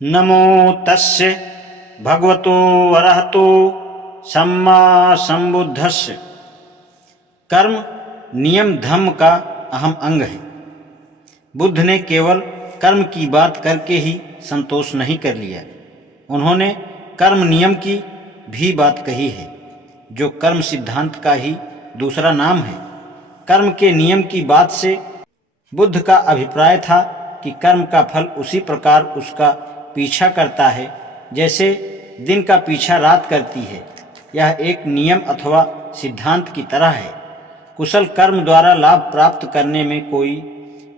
नमो तस्य भगवतो अरहतो सम्मा संबुद्धस्य। कर्म नियम धम्म का अहम अंग है। बुद्ध ने केवल कर्म की बात करके ही संतोष नहीं कर लिया, उन्होंने कर्म नियम की भी बात कही है, जो कर्म सिद्धांत का ही दूसरा नाम है। कर्म के नियम की बात से बुद्ध का अभिप्राय था कि कर्म का फल उसी प्रकार उसका पीछा करता है जैसे दिन का पीछा रात करती है। यह एक नियम अथवा सिद्धांत की तरह है। कुशल कर्म द्वारा लाभ प्राप्त करने में कोई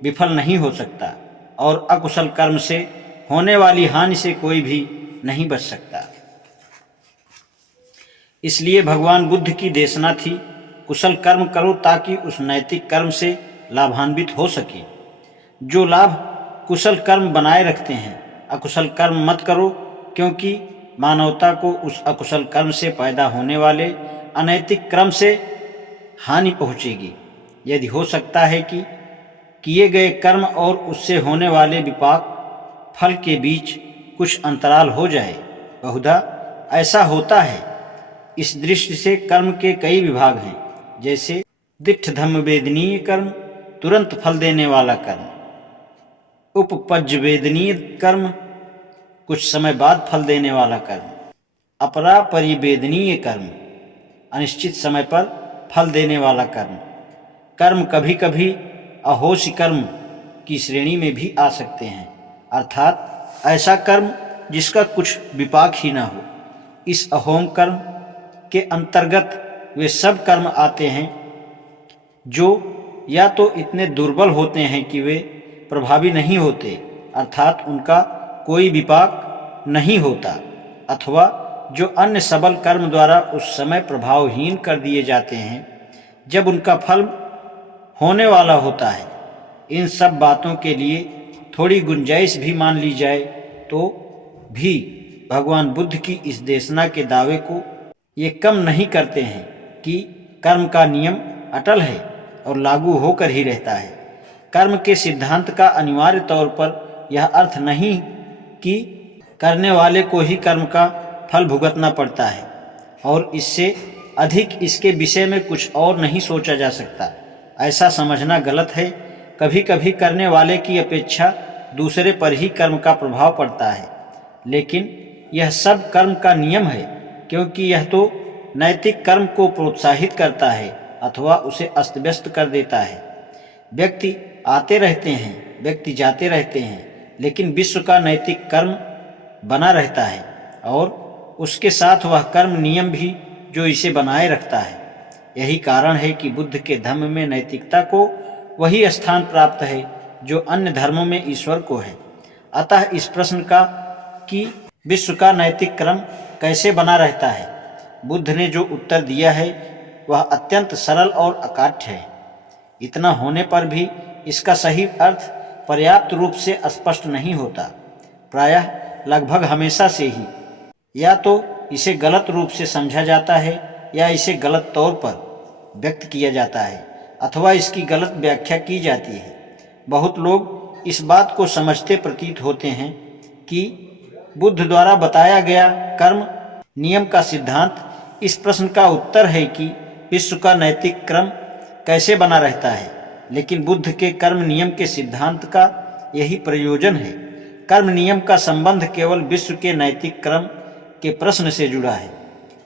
विफल नहीं हो सकता और अकुशल कर्म से होने वाली हानि से कोई भी नहीं बच सकता। इसलिए भगवान बुद्ध की देशना थी, कुशल कर्म करो ताकि उस नैतिक कर्म से लाभान्वित हो सके। जो लाभ कुशल कर्म बनाए रखते हैं, अकुशल कर्म मत करो, क्योंकि मानवता को उस अकुशल कर्म से पैदा होने वाले अनैतिक क्रम से हानि पहुँचेगी। यदि हो सकता है कि किए गए कर्म और उससे होने वाले विपाक फल के बीच कुछ अंतराल हो जाए, बहुधा ऐसा होता है। इस दृष्टि से कर्म के कई विभाग हैं, जैसे दिट्ठ धम्म वेदनीय कर्म, तुरंत फल देने वाला कर्म; उपपज्ज वेदनीय कर्म, कुछ समय बाद फल देने वाला कर्म; अपरा परिवेदनीय कर्म, अनिश्चित समय पर फल देने वाला कर्म। कर्म कभी कभी अहोसी कर्म की श्रेणी में भी आ सकते हैं, अर्थात ऐसा कर्म जिसका कुछ विपाक ही ना हो। इस अहोम कर्म के अंतर्गत वे सब कर्म आते हैं जो या तो इतने दुर्बल होते हैं कि वे प्रभावी नहीं होते, अर्थात उनका कोई विपाक नहीं होता, अथवा जो अन्य सबल कर्म द्वारा उस समय प्रभावहीन कर दिए जाते हैं जब उनका फल होने वाला होता है। इन सब बातों के लिए थोड़ी गुंजाइश भी मान ली जाए तो भी भगवान बुद्ध की इस देशना के दावे को ये कम नहीं करते हैं कि कर्म का नियम अटल है और लागू होकर ही रहता है। कर्म के सिद्धांत का अनिवार्य तौर पर यह अर्थ नहीं कि करने वाले को ही कर्म का फल भुगतना पड़ता है और इससे अधिक इसके विषय में कुछ और नहीं सोचा जा सकता। ऐसा समझना गलत है। कभी कभी करने वाले की अपेक्षा दूसरे पर ही कर्म का प्रभाव पड़ता है, लेकिन यह सब कर्म का नियम है, क्योंकि यह तो नैतिक कर्म को प्रोत्साहित करता है अथवा उसे अस्त व्यस्त कर देता है। व्यक्ति आते रहते हैं, व्यक्ति जाते रहते हैं, लेकिन विश्व का नैतिक कर्म बना रहता है और उसके साथ वह कर्म नियम भी जो इसे बनाए रखता है। यही कारण है कि बुद्ध के धम्म में नैतिकता को वही स्थान प्राप्त है जो अन्य धर्मों में ईश्वर को है। अतः इस प्रश्न का कि विश्व का नैतिक क्रम कैसे बना रहता है, बुद्ध ने जो उत्तर दिया है वह अत्यंत सरल और अकाट्य है। इतना होने पर भी इसका सही अर्थ पर्याप्त रूप से स्पष्ट नहीं होता। प्रायः लगभग हमेशा से ही या तो इसे गलत रूप से समझा जाता है या इसे गलत तौर पर व्यक्त किया जाता है अथवा इसकी गलत व्याख्या की जाती है। बहुत लोग इस बात को समझते प्रतीत होते हैं कि बुद्ध द्वारा बताया गया कर्म नियम का सिद्धांत इस प्रश्न का उत्तर है कि विश्व का नैतिक क्रम कैसे बना रहता है, लेकिन बुद्ध के कर्म नियम के सिद्धांत का यही प्रयोजन है। कर्म नियम का संबंध केवल विश्व के नैतिक क्रम के प्रश्न से जुड़ा है।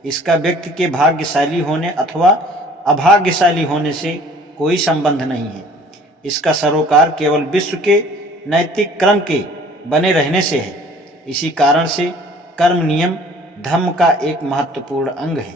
इसका व्यक्ति के भाग्यशाली होने अथवा अभाग्यशाली होने से कोई संबंध नहीं है। इसका सरोकार केवल विश्व के नैतिक क्रम के बने रहने से है। इसी कारण से कर्म नियम धम्म का एक महत्वपूर्ण अंग है।